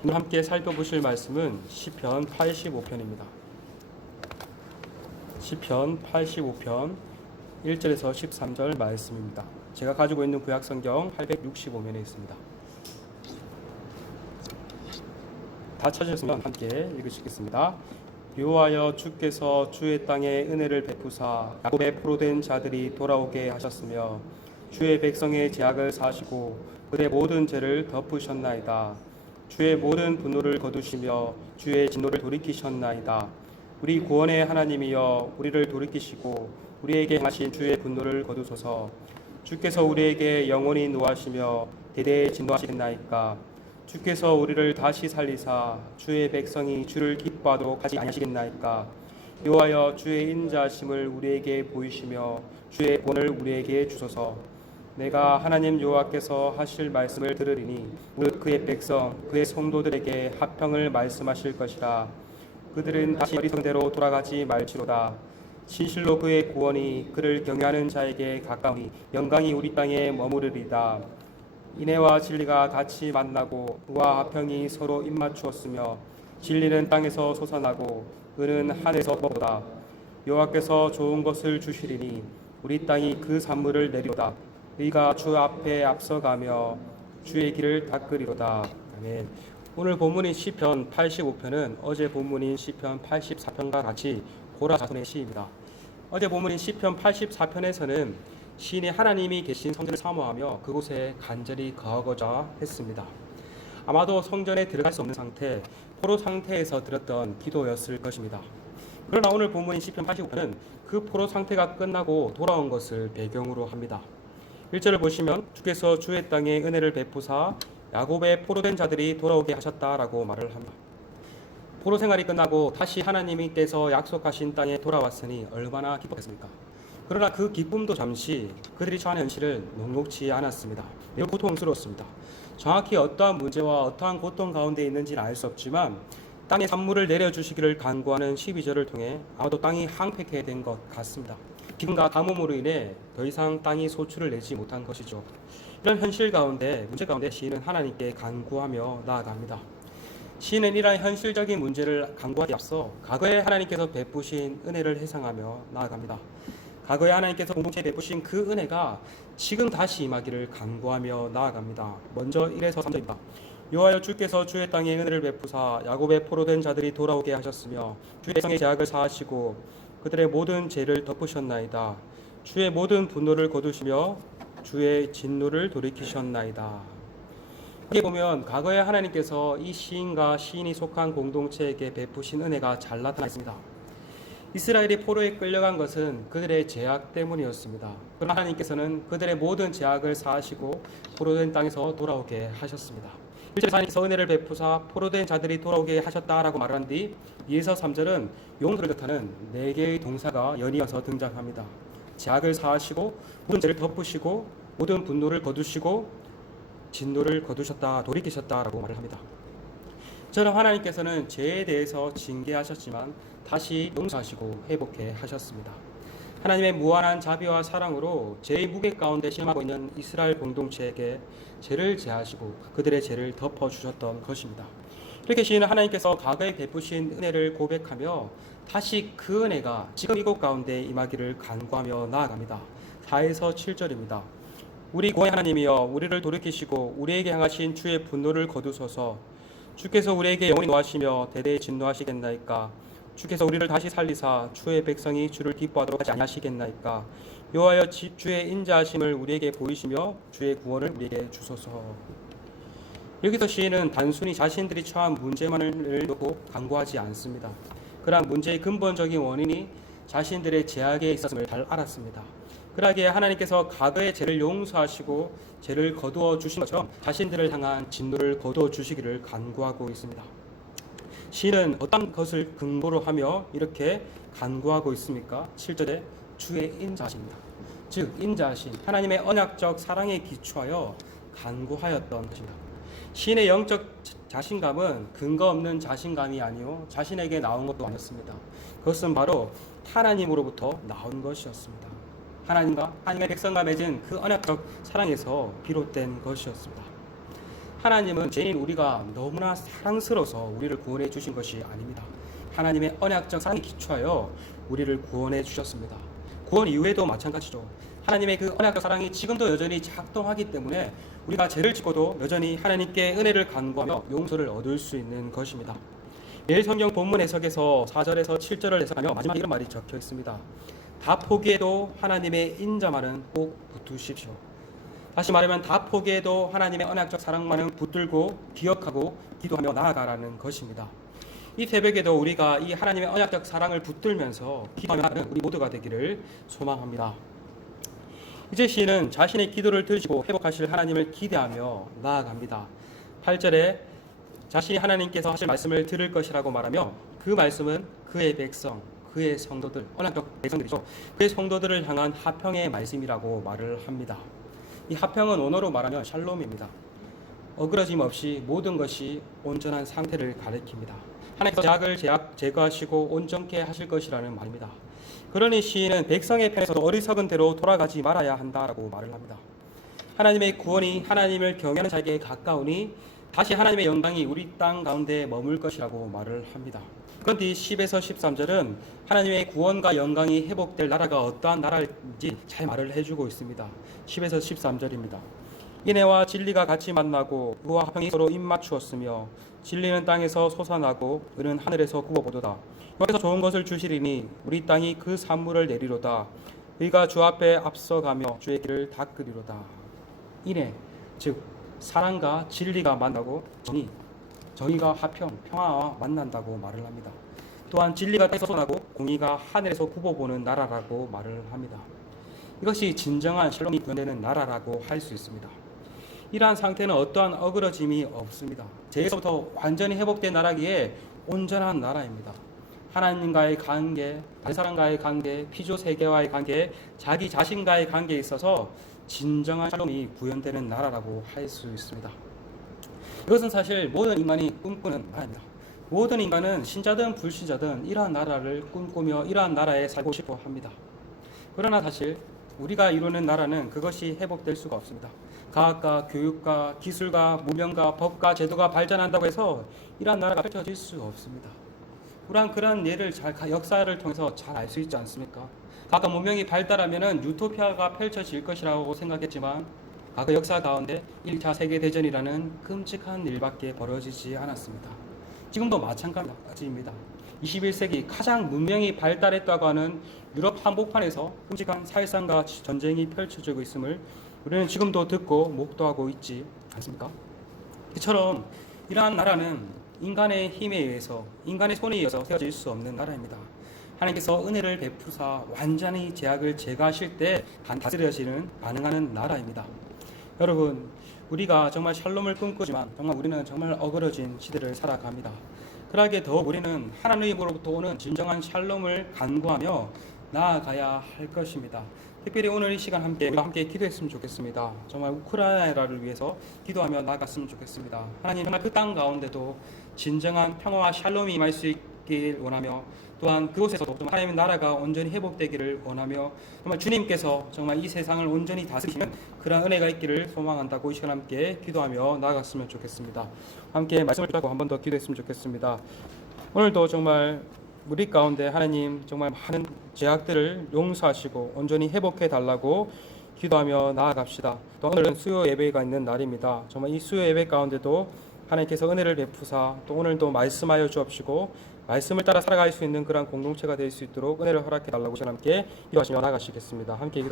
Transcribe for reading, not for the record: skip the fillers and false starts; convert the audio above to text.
오늘 함께 살펴보실 말씀은 시편 85편입니다. 시편 85편 1절에서 13절 말씀입니다. 제가 가지고 있는 구약성경 865면에 있습니다. 다 찾으셨으면 함께 읽으시겠습니다. 여호와여, 주께서 주의 땅에 은혜를 베푸사 야곱의 포로된 자들이 돌아오게 하셨으며 주의 백성의 죄악을 사시고 그들의 모든 죄를 덮으셨나이다. 주의 모든 분노를 거두시며 주의 진노를 돌이키셨나이다. 우리 구원의 하나님이여, 우리를 돌이키시고 우리에게 행하신 주의 분노를 거두소서. 주께서 우리에게 영원히 노하시며 대대에 진노하시겠나이까. 주께서 우리를 다시 살리사 주의 백성이 주를 기뻐하도록 하지 아니하시겠나이까. 여호와여, 주의 인자하심을 우리에게 보이시며 주의 본을 우리에게 주소서. 내가 하나님 여호와께서 하실 말씀을 들으리니 무릇 그의 백성 그의 성도들에게 합평을 말씀하실 것이라. 그들은 다시 어리석은 대로 돌아가지 말지로다. 진실로 그의 구원이 그를 경외하는 자에게 가까우니 영광이 우리 땅에 머무르리다. 인애와 진리가 같이 만나고 의와 합평이 서로 입맞추었으며 진리는 땅에서 솟아나고 의는 하늘에서 뻗어다. 여호와께서 좋은 것을 주시리니 우리 땅이 그 산물을 내리로다. 의가 주 앞에 앞서가며 주의 길을 닦으리로다. 아멘. 오늘 본문인 시편 85편은 어제 본문인 시편 84편과 같이 고라 자손의 시입니다. 어제 본문인 시편 84편에서는 시인이 하나님이 계신 성전을 사모하며 그곳에 간절히 거하고자 했습니다. 아마도 성전에 들어갈 수 없는 상태, 포로 상태에서 드렸던 기도였을 것입니다. 그러나 오늘 본문인 시편 85편은 그 포로 상태가 끝나고 돌아온 것을 배경으로 합니다. 1절을 보시면 주께서 주의 땅에 은혜를 베푸사 야곱의 포로된 자들이 돌아오게 하셨다라고 말을 합니다. 포로 생활이 끝나고 다시 하나님께서 약속하신 땅에 돌아왔으니 얼마나 기뻤겠습니까? 그러나 그 기쁨도 잠시 그들이 처한 현실은 녹록지 않았습니다. 매우 고통스러웠습니다. 정확히 어떠한 문제와 어떠한 고통 가운데 있는지는 알 수 없지만 땅에 산물을 내려주시기를 간구하는 12절을 통해 아마도 땅이 항폐케 된 것 같습니다. 기근과 가뭄으로 인해 더 이상 땅이 소출을 내지 못한 것이죠. 이런 현실 가운데, 문제 가운데 시인은 하나님께 간구하며 나아갑니다. 시인은 이러한 현실적인 문제를 간구하기 앞서 과거에 하나님께서 베푸신 은혜를 회상하며 나아갑니다. 과거에 하나님께서 공동체에 베푸신 그 은혜가 지금 다시 임하기를 간구하며 나아갑니다. 먼저 1에서 3절입니다. 여호와여, 주께서 주의 땅에 은혜를 베푸사 야곱의 포로된 자들이 돌아오게 하셨으며 주의 백성의 죄악을 사하시고 그들의 모든 죄를 덮으셨나이다. 주의 모든 분노를 거두시며 주의 진노를 돌이키셨나이다. 여기 보면 과거에 하나님께서 이 시인과 시인이 속한 공동체에게 베푸신 은혜가 잘 나타나 있습니다. 이스라엘이 포로에 끌려간 것은 그들의 죄악 때문이었습니다. 그러나 하나님께서는 그들의 모든 죄악을 사하시고 포로된 땅에서 돌아오게 하셨습니다. 1절에서 하나님께서 은혜를 베푸사 포로된 자들이 돌아오게 하셨다라고 말한 뒤 2에서 3절은 용도를 뜻하는 4개의 동사가 연이어서 등장합니다. 죄악을 사하시고 모든 죄를 덮으시고 모든 분노를 거두시고 진노를 거두셨다, 돌이키셨다라고 말을 합니다. 저는 하나님께서는 죄에 대해서 징계하셨지만 다시 용서하시고 회복해 하셨습니다. 하나님의 무한한 자비와 사랑으로 죄의 무게 가운데 실험하고 있는 이스라엘 공동체에게 죄를 제하시고 그들의 죄를 덮어주셨던 것입니다. 이렇게 시인은 하나님께서 과거에 베푸신 은혜를 고백하며 다시 그 은혜가 지금 이곳 가운데 임하기를 간구하며 나아갑니다. 4에서 7절입니다. 우리 구원의 하나님이여, 우리를 돌이키시고 우리에게 향하신 주의 분노를 거두소서. 주께서 우리에게 영원히 노하시며 대대에 진노하시겠나이까. 주께서 우리를 다시 살리사 주의 백성이 주를 기뻐하도록 하지 아니하시겠나이까. 여호와여, 주의 인자하심을 우리에게 보이시며 주의 구원을 우리에게 주소서. 여기서 시인은 단순히 자신들이 처한 문제만을 놓고 간구하지 않습니다. 그러한 문제의 근본적인 원인이 자신들의 죄악에 있었음을 잘 알았습니다. 그러기에 하나님께서 과거의 죄를 용서하시고 죄를 거두어 주신 것처럼 자신들을 향한 진노를 거두어 주시기를 간구하고 있습니다. 시인은 어떤 것을 근거로 하며 이렇게 간구하고 있습니까? 7절에 주의 인자하십니다. 즉 인자하신 하나님의 언약적 사랑에 기초하여 간구하였던 것입니다. 시인의 영적 자신감은 근거 없는 자신감이 아니요 자신에게 나온 것도 아니었습니다. 그것은 바로 하나님으로부터 나온 것이었습니다. 하나님과 하나님의 백성과 맺은 그 언약적 사랑에서 비롯된 것이었습니다. 하나님은 죄인 우리가 너무나 사랑스러워서 우리를 구원해 주신 것이 아닙니다. 하나님의 언약적 사랑에 기초하여 우리를 구원해 주셨습니다. 구원 이후에도 마찬가지죠. 하나님의 그 언약적 사랑이 지금도 여전히 작동하기 때문에 우리가 죄를 짓고도 여전히 하나님께 은혜를 간구하며 용서를 얻을 수 있는 것입니다. 매일 성경 본문 해석에서 4절에서 7절을 해석하며 마지막에 이런 말이 적혀 있습니다. 다 포기해도 하나님의 인자만은 꼭 붙드십시오. 다시 말하면 다 포기해도 하나님의 언약적 사랑만은 붙들고 기억하고 기도하며 나아가라는 것입니다. 이 새벽에도 우리가 이 하나님의 언약적 사랑을 붙들면서 기도하며 나아가는 우리 모두가 되기를 소망합니다. 이제 시인은 자신의 기도를 들으시고 회복하실 하나님을 기대하며 나아갑니다. 8절에 자신이 하나님께서 하실 말씀을 들을 것이라고 말하며 그 말씀은 그의 백성, 그의 성도들, 언약적 백성들이죠. 그의 성도들을 향한 화평의 말씀이라고 말을 합니다. 이 화평은 언어로 말하면 샬롬입니다. 어그러짐 없이 모든 것이 온전한 상태를 가리킵니다. 하나님께서 죄악을 제거하시고 온전케 하실 것이라는 말입니다. 그러니 시인은 백성의 편에서도 어리석은 대로 돌아가지 말아야 한다라고 말을 합니다. 하나님의 구원이 하나님을 경외하는 자에게 가까우니 다시 하나님의 영광이 우리 땅 가운데 머물 것이라고 말을 합니다. 그런데 10에서 13절은 하나님의 구원과 영광이 회복될 나라가 어떠한 나라인지 잘 말을 해주고 있습니다. 10에서 13절입니다. 인애와 진리가 같이 만나고 의와 화평이 서로 입맞추었으며 진리는 땅에서 솟아나고 의는 하늘에서 굽어보도다. 여기서 좋은 것을 주시리니 우리 땅이 그 산물을 내리로다. 의가 주 앞에 앞서가며 주의 길을 닦으리로다. 인애, 즉 사랑과 진리가 만나고 정의가 화평, 평화와 만난다고 말을 합니다. 또한 진리가 땅에서 솟아나고 공의가 하늘에서 굽어보는 나라라고 말을 합니다. 이것이 진정한 샬롬이 구현되는 나라라고 할 수 있습니다. 이러한 상태는 어떠한 어그러짐이 없습니다. 죄에서부터 완전히 회복된 나라기에 온전한 나라입니다. 하나님과의 관계, 다른 사람과의 관계, 피조 세계와의 관계, 자기 자신과의 관계에 있어서 진정한 샬롬이 구현되는 나라라고 할 수 있습니다. 이것은 사실 모든 인간이 꿈꾸는 나라입니다. 모든 인간은 신자든 불신자든 이러한 나라를 꿈꾸며 이러한 나라에 살고 싶어 합니다. 그러나 사실 우리가 이루는 나라는 그것이 회복될 수가 없습니다. 과학과 교육과 기술과 문명과 법과 제도가 발전한다고 해서 이러한 나라가 펼쳐질 수 없습니다. 우리는 그런 예를 역사를 통해서 잘 알 수 있지 않습니까? 과거 문명이 발달하면 유토피아가 펼쳐질 것이라고 생각했지만 과거 역사 가운데 1차 세계대전이라는 끔찍한 일밖에 벌어지지 않았습니다. 지금도 마찬가지입니다. 21세기 가장 문명이 발달했다고 하는 유럽 한복판에서 끔찍한 살상과 전쟁이 펼쳐지고 있음을 우리는 지금도 듣고 목도하고 있지 않습니까? 이처럼 이러한 나라는 인간의 힘에 의해서, 인간의 손에 의해서 세워질 수 없는 나라입니다. 하나님께서 은혜를 베푸사 완전히 죄악을 제거하실 때 다스려지는, 반응하는 나라입니다. 여러분, 우리가 정말 샬롬을 꿈꾸지만 정말 우리는 정말 어그러진 시대를 살아갑니다. 그러기에 더욱 우리는 하나님으로부터 오는 진정한 샬롬을 간구하며 나아가야 할 것입니다. 특별히 오늘 이 시간 우리가 함께 기도했으면 좋겠습니다. 정말 우크라이나를 위해서 기도하며 나아갔으면 좋겠습니다. 하나님, 정말 그 땅 가운데도 진정한 평화와 샬롬이 임할 수 있길 원하며, 또한 그곳에서도 하나님의 나라가 온전히 회복되기를 원하며, 정말 주님께서 정말 이 세상을 온전히 다스리시는 그런 은혜가 있기를 소망한다고 이 시간 함께 기도하며 나아갔으면 좋겠습니다. 함께 말씀을 듣고 한 번 더 기도했으면 좋겠습니다. 오늘도 정말 우리 가운데 하나님 정말 많은 죄악들을 용서하시고 온전히 회복해 달라고 기도하며 나아갑시다. 또 오늘은 수요 예배가 있는 날입니다. 정말 이 수요 예배 가운데도 하나님께서 은혜를 베푸사 또 오늘도 말씀하여 주옵시고 말씀을 따라 살아갈 수 있는 그런 공동체가 될 수 있도록 은혜를 허락해 달라고 저와 함께 기도하시며 나아가시겠습니다. 함께